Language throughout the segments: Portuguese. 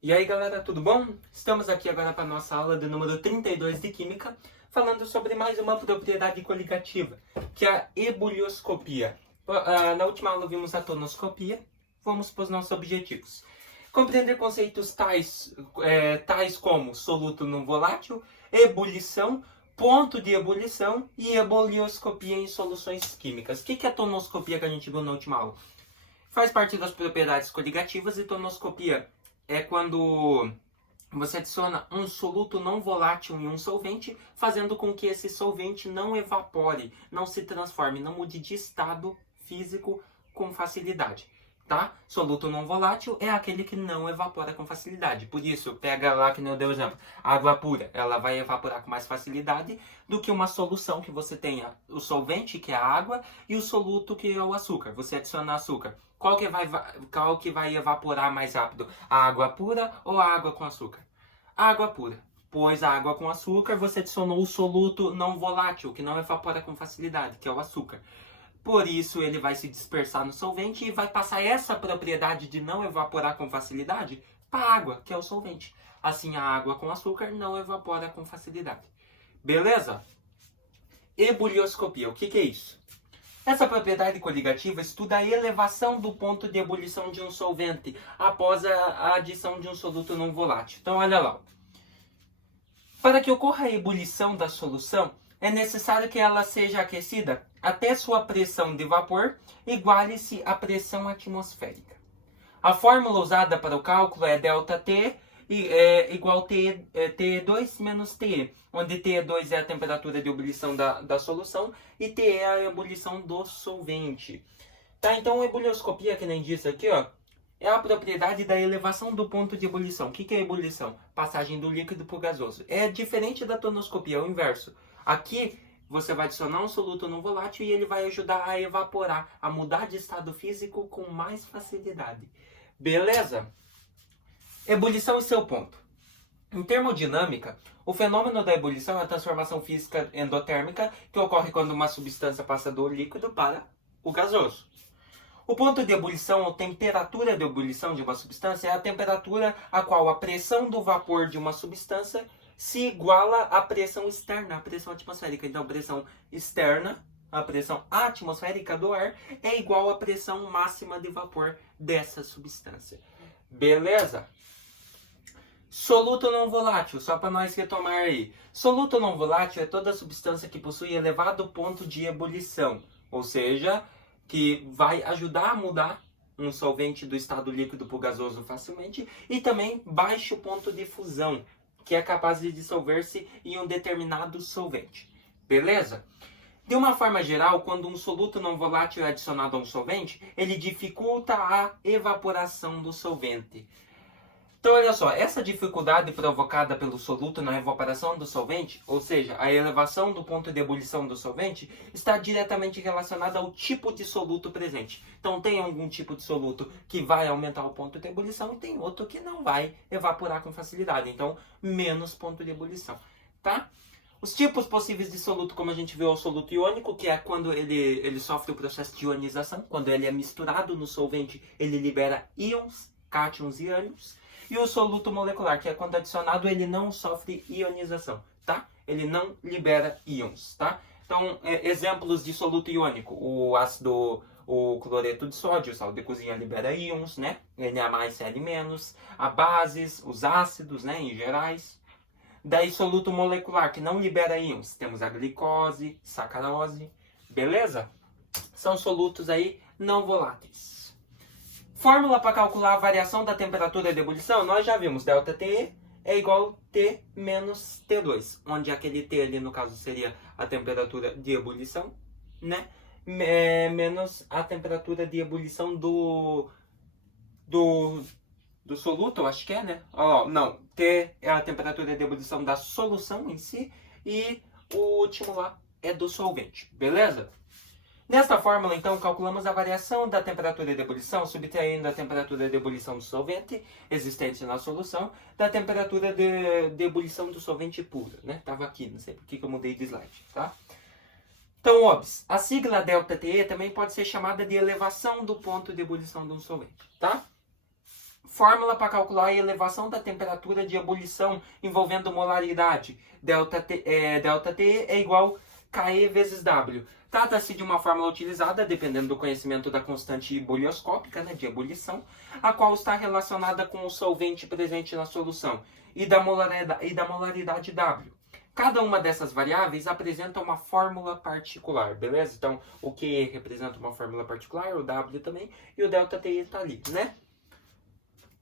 E aí galera, tudo bom? Estamos aqui agora para a nossa aula de número 32 de Química, falando sobre mais uma propriedade coligativa, que é a ebulioscopia. Na última aula vimos a tonoscopia, vamos para os nossos objetivos. Compreender conceitos tais como soluto não volátil, ebulição, ponto de ebulição e ebulioscopia em soluções químicas. O que é a tonoscopia que a gente viu na última aula? Faz parte das propriedades coligativas e tonoscopia é quando você adiciona um soluto não volátil em um solvente, fazendo com que esse solvente não evapore, não se transforme, não mude de estado físico com facilidade. Tá? Soluto não volátil é aquele que não evapora com facilidade. Por isso, pega lá que eu dei o exemplo, água pura, ela vai evaporar com mais facilidade do que uma solução que você tenha o solvente, que é a água, e o soluto, que é o açúcar. Você adiciona açúcar. Qual que vai evaporar mais rápido? A água pura ou a água com açúcar? A água pura. Pois a água com açúcar, você adicionou o soluto não volátil, que não evapora com facilidade, que é o açúcar. Por isso, ele vai se dispersar no solvente e vai passar essa propriedade de não evaporar com facilidade para a água, que é o solvente. Assim, a água com açúcar não evapora com facilidade. Beleza? Ebulioscopia. O que é isso? Essa propriedade coligativa estuda a elevação do ponto de ebulição de um solvente após a adição de um soluto não volátil. Então, olha lá. Para que ocorra a ebulição da solução, é necessário que ela seja aquecida até sua pressão de vapor iguale-se à pressão atmosférica. A fórmula usada para o cálculo é ΔT igual T2 menos TE, onde T2 é a temperatura de ebulição da solução e TE é a ebulição do solvente. Tá, então a ebulioscopia, que nem disse aqui, ó, é a propriedade da elevação do ponto de ebulição. O que é ebulição? Passagem do líquido para o gasoso. É diferente da tonoscopia, é o inverso. Aqui você vai adicionar um soluto não volátil e ele vai ajudar a evaporar, a mudar de estado físico com mais facilidade. Beleza? Ebulição e seu ponto. Em termodinâmica, o fenômeno da ebulição é a transformação física endotérmica que ocorre quando uma substância passa do líquido para o gasoso. O ponto de ebulição ou temperatura de ebulição de uma substância é a temperatura a qual a pressão do vapor de uma substância se iguala à pressão externa, à pressão atmosférica. Então, a pressão externa, a pressão atmosférica do ar, é igual à pressão máxima de vapor dessa substância. Beleza? Soluto não volátil, só para nós retomar aí. Soluto não volátil é toda substância que possui elevado ponto de ebulição, ou seja, que vai ajudar a mudar um solvente do estado líquido para o gasoso facilmente, e também baixo ponto de fusão, que é capaz de dissolver-se em um determinado solvente. Beleza? De uma forma geral, quando um soluto não volátil é adicionado a um solvente, ele dificulta a evaporação do solvente. Então, olha só, essa dificuldade provocada pelo soluto na evaporação do solvente, ou seja, a elevação do ponto de ebulição do solvente, está diretamente relacionada ao tipo de soluto presente. Então, tem algum tipo de soluto que vai aumentar o ponto de ebulição e tem outro que não vai evaporar com facilidade. Então, menos ponto de ebulição, tá? Os tipos possíveis de soluto, como a gente viu, é o soluto iônico, que é quando ele sofre o processo de ionização. Quando ele é misturado no solvente, ele libera íons, cátions e ânions. E o soluto molecular, que é quando adicionado, ele não sofre ionização, tá? Ele não libera íons, tá? Então, exemplos de soluto iônico. O cloreto de sódio, o sal de cozinha libera íons, né? Na+, Cl-. A bases, os ácidos, né, em gerais. Daí, soluto molecular, que não libera íons. Temos a glicose, sacarose, beleza? São solutos aí não voláteis. Fórmula para calcular a variação da temperatura de ebulição, nós já vimos, ΔTE é igual a T menos T2, onde aquele T ali, no caso, seria a temperatura de ebulição, né? Menos a temperatura de ebulição do soluto, eu acho que é, né? Não, T é a temperatura de ebulição da solução em si, e o último lá é do solvente, beleza? Nesta fórmula, então, calculamos a variação da temperatura de ebulição, subtraindo a temperatura de ebulição do solvente existente na solução da temperatura de ebulição do solvente puro, né? Estava aqui, não sei por que eu mudei de slide, tá? Então, OBS, a sigla ΔTE também pode ser chamada de elevação do ponto de ebulição de um solvente, tá? Fórmula para calcular a elevação da temperatura de ebulição envolvendo molaridade. ΔT é igual KE vezes W. Trata-se de uma fórmula utilizada, dependendo do conhecimento da constante ebulioscópica, né, de ebulição, a qual está relacionada com o solvente presente na solução e da molaridade W. Cada uma dessas variáveis apresenta uma fórmula particular, beleza? Então, o Q representa uma fórmula particular, o W também, e o ΔT está ali, né?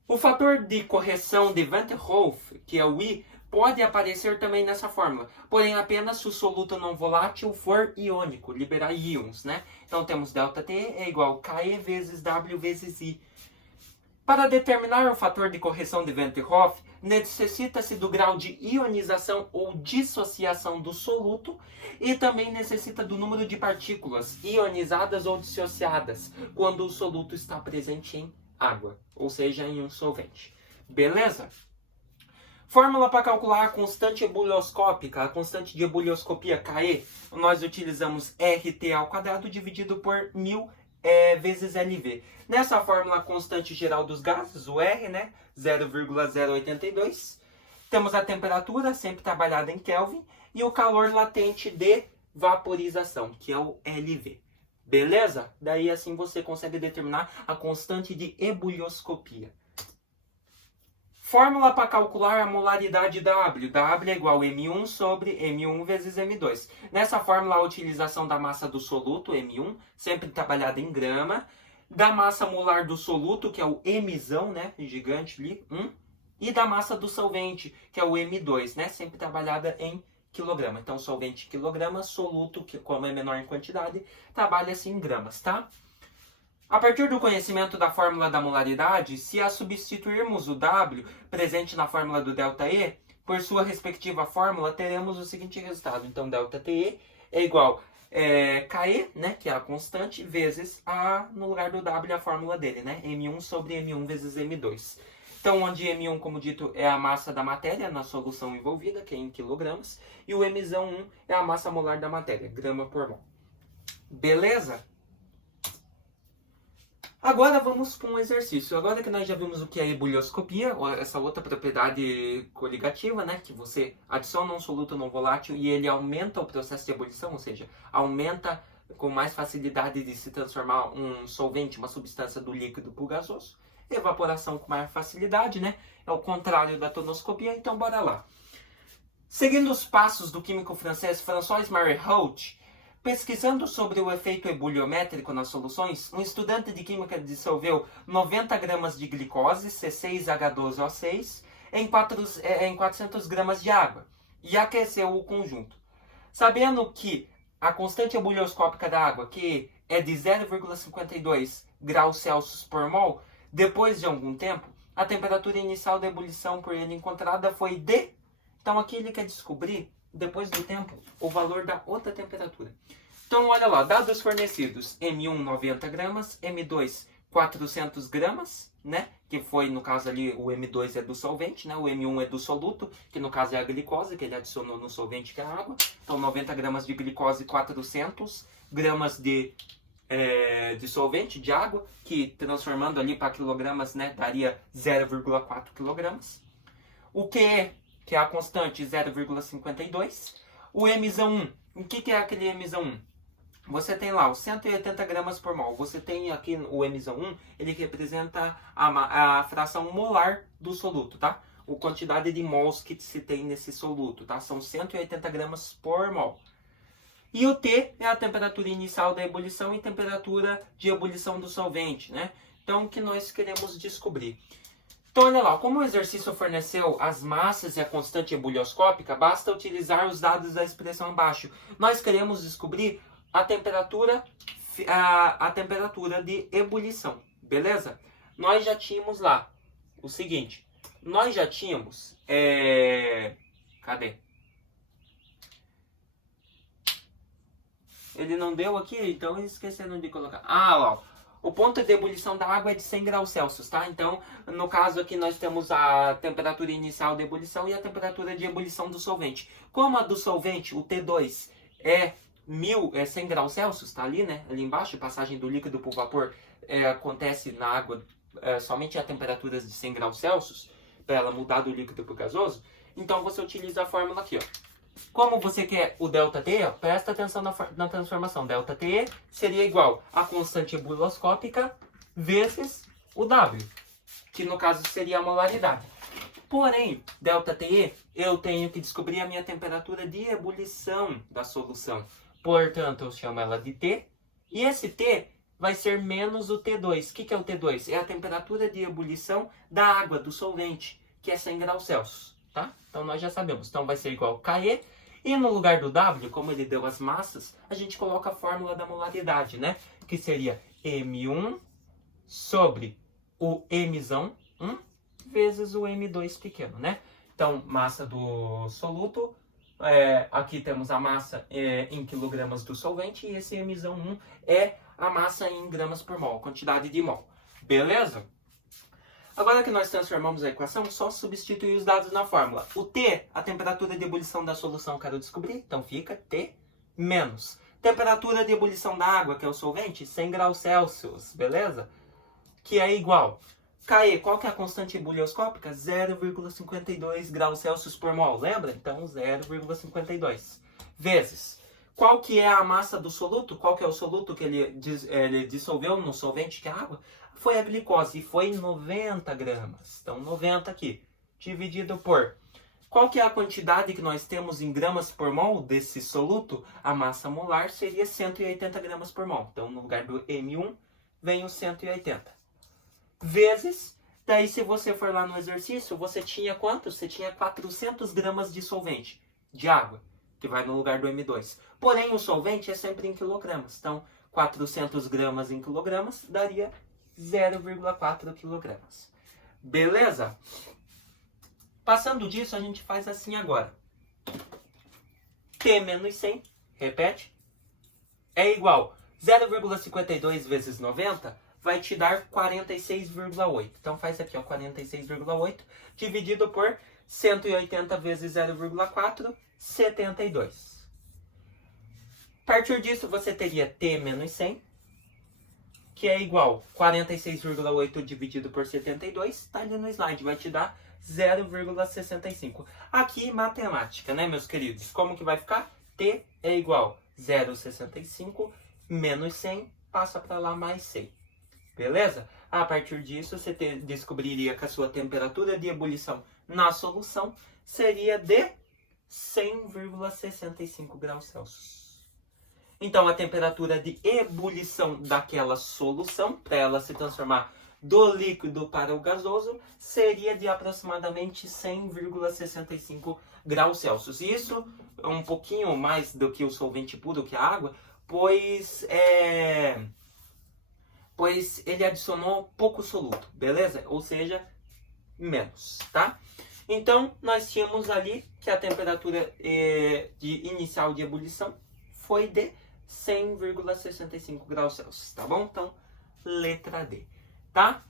O fator de correção de Van 't Hoff, que é o I, pode aparecer também nessa fórmula, porém apenas se o soluto não volátil for iônico, liberar íons, né? Então temos ΔT é igual a KE vezes W vezes I. Para determinar o fator de correção de Van 't Hoff, necessita-se do grau de ionização ou dissociação do soluto e também necessita do número de partículas ionizadas ou dissociadas quando o soluto está presente em água, ou seja, em um solvente. Beleza? Fórmula para calcular a constante ebulioscópica, a constante de ebulioscopia KE, nós utilizamos RT ao quadrado dividido por 1000 vezes LV. Nessa fórmula, a constante geral dos gases, o R, né, 0,082. Temos a temperatura, sempre trabalhada em Kelvin, e o calor latente de vaporização, que é o LV. Beleza? Daí assim você consegue determinar a constante de ebulioscopia. Fórmula para calcular a molaridade W. W é igual a M1 sobre M1 vezes M2. Nessa fórmula, a utilização da massa do soluto, M1, sempre trabalhada em grama, da massa molar do soluto, que é o Mzão, né, gigante ali, e da massa do solvente, que é o M2, né, sempre trabalhada em quilograma. Então, solvente quilograma, soluto, que como é menor em quantidade, trabalha-se em gramas, tá? A partir do conhecimento da fórmula da molaridade, se a substituirmos o W presente na fórmula do ΔE, por sua respectiva fórmula, teremos o seguinte resultado. Então, ΔTE é igual KE, né, que é a constante, vezes no lugar do W, a fórmula dele, né, M1 sobre M1 vezes M2. Então, onde M1, como dito, é a massa da matéria na solução envolvida, que é em quilogramas, e o Mzão 1 é a massa molar da matéria, grama por mol. Beleza? Agora vamos para um exercício. Agora que nós já vimos o que é ebulioscopia, essa outra propriedade coligativa, né, que você adiciona um soluto não volátil e ele aumenta o processo de ebulição, ou seja, aumenta com mais facilidade de se transformar um solvente, uma substância do líquido para o gasoso. Evaporação com maior facilidade, né? É o contrário da tonoscopia, então bora lá. Seguindo os passos do químico francês François-Marie Holt, pesquisando sobre o efeito ebuliométrico nas soluções, um estudante de química dissolveu 90 gramas de glicose, C6H12O6, em 400 gramas de água e aqueceu o conjunto. Sabendo que a constante ebulioscópica da água, que é de 0,52 graus Celsius por mol, depois de algum tempo, a temperatura inicial da ebulição por ele encontrada foi de... Então aqui ele quer descobrir, depois do tempo, o valor da outra temperatura. Então olha lá, dados fornecidos, M1 90 gramas, M2 400 gramas, né? Que foi, no caso ali, o M2 é do solvente, né? O M1 é do soluto, que no caso é a glicose, que ele adicionou no solvente, que é a água. Então 90 gramas de glicose, 400 gramas de solvente, de água, que transformando ali para quilogramas, né, daria 0,4 quilogramas. O Q, que é a constante, 0,52. O Mzão 1, o que é aquele Mzão 1? Você tem lá os 180 gramas por mol. Você tem aqui o Mzão 1, ele representa a fração molar do soluto, tá? A quantidade de mols que se tem nesse soluto, tá? São 180 gramas por mol. E o T é a temperatura inicial da ebulição e temperatura de ebulição do solvente, né? Então, o que nós queremos descobrir? Então, olha lá, como o exercício forneceu as massas e a constante ebulioscópica, basta utilizar os dados da expressão abaixo. Nós queremos descobrir a temperatura de ebulição, beleza? Nós já tínhamos lá o seguinte, nós já tínhamos... Cadê? Ele não deu aqui, então esqueceram de colocar. Ah, lá, ó. O ponto de ebulição da água é de 100 graus Celsius, tá? Então, no caso aqui, nós temos a temperatura inicial de ebulição e a temperatura de ebulição do solvente. Como a do solvente, o T2, é 100 graus Celsius, tá ali, né? Ali embaixo, passagem do líquido para o vapor acontece na água somente a temperaturas de 100 graus Celsius, para ela mudar do líquido para o gasoso, então você utiliza a fórmula aqui, ó. Como você quer o ΔT, ó, presta atenção na transformação. ΔT seria igual a constante ebuloscópica vezes o W, que no caso seria a molaridade. Porém, ΔTE, eu tenho que descobrir a minha temperatura de ebulição da solução. Portanto, eu chamo ela de T. E esse T vai ser menos o T2. O que é o T2? É a temperatura de ebulição da água, do solvente, que é 100 graus Celsius. Tá? Então, nós já sabemos. Então, vai ser igual a KE. E no lugar do W, como ele deu as massas, a gente coloca a fórmula da molaridade, né? Que seria M1 sobre o Mzão 1 vezes o M2 pequeno, né? Então, massa do soluto, aqui temos a massa em quilogramas do solvente, e esse Mzão 1 é a massa em gramas por mol, quantidade de mol. Beleza? Agora que nós transformamos a equação, só substituir os dados na fórmula. O T, a temperatura de ebulição da solução, eu quero descobrir, então fica T menos. Temperatura de ebulição da água, que é o solvente, 100 graus Celsius, beleza? Que é igual. KE, qual que é a constante ebulioscópica? 0,52 graus Celsius por mol, lembra? Então, 0,52. Vezes. Qual que é a massa do soluto? Qual que é o soluto que ele dissolveu no solvente, que é a água? Foi a glicose, e foi 90 gramas. Então, 90 aqui. Dividido por... Qual que é a quantidade que nós temos em gramas por mol desse soluto? A massa molar seria 180 gramas por mol. Então, no lugar do M1, vem o 180. Vezes, daí se você for lá no exercício, você tinha quanto? Você tinha 400 gramas de solvente, de água, que vai no lugar do M2. Porém, o solvente é sempre em quilogramas. Então, 400 gramas em quilogramas daria 0,4 quilogramas. Beleza? Passando disso, a gente faz assim agora. T menos 100, repete, é igual 0,52 vezes 90, vai te dar 46,8. Então faz aqui, ó, 46,8 dividido por 180 vezes 0,4, 72. A partir disso, você teria T menos 100, que é igual a 46,8 dividido por 72, está ali no slide, vai te dar 0,65. Aqui, matemática, né, meus queridos? Como que vai ficar? T é igual a 0,65 menos 100, passa para lá mais 100. Beleza? A partir disso, você descobriria que a sua temperatura de ebulição na solução seria de 100,65 graus Celsius. Então, a temperatura de ebulição daquela solução, para ela se transformar do líquido para o gasoso, seria de aproximadamente 100,65 graus Celsius. Isso é um pouquinho mais do que o solvente puro, que a água, pois ele adicionou pouco soluto, beleza? Ou seja, menos, tá? Então, nós tínhamos ali que a temperatura inicial de ebulição foi de 100,65 graus Celsius, tá bom? Então, letra D, tá?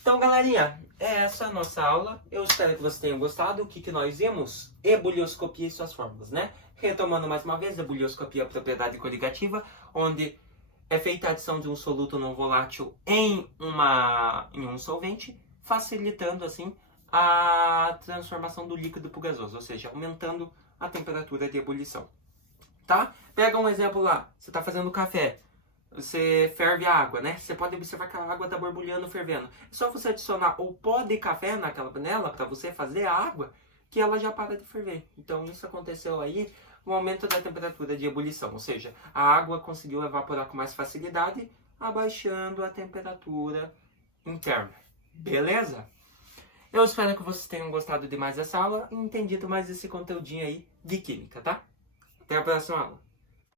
Então, galerinha, essa é a nossa aula. Eu espero que vocês tenham gostado. O que nós vimos? Ebulioscopia e suas fórmulas, né? Retomando mais uma vez, ebulioscopia é a propriedade coligativa, onde é feita a adição de um soluto não volátil em um solvente, facilitando assim a transformação do líquido para o gasoso, ou seja, aumentando a temperatura de ebulição. Tá? Pega um exemplo lá, você está fazendo café, você ferve a água, né? Você pode observar que a água está borbulhando, fervendo. É só você adicionar o pó de café naquela panela para você fazer a água, que ela já para de ferver. Então isso aconteceu aí, o aumento da temperatura de ebulição, ou seja, a água conseguiu evaporar com mais facilidade, abaixando a temperatura interna. Beleza? Eu espero que vocês tenham gostado de mais dessa aula e entendido mais esse conteúdinho aí de química, tá? Até a próxima aula.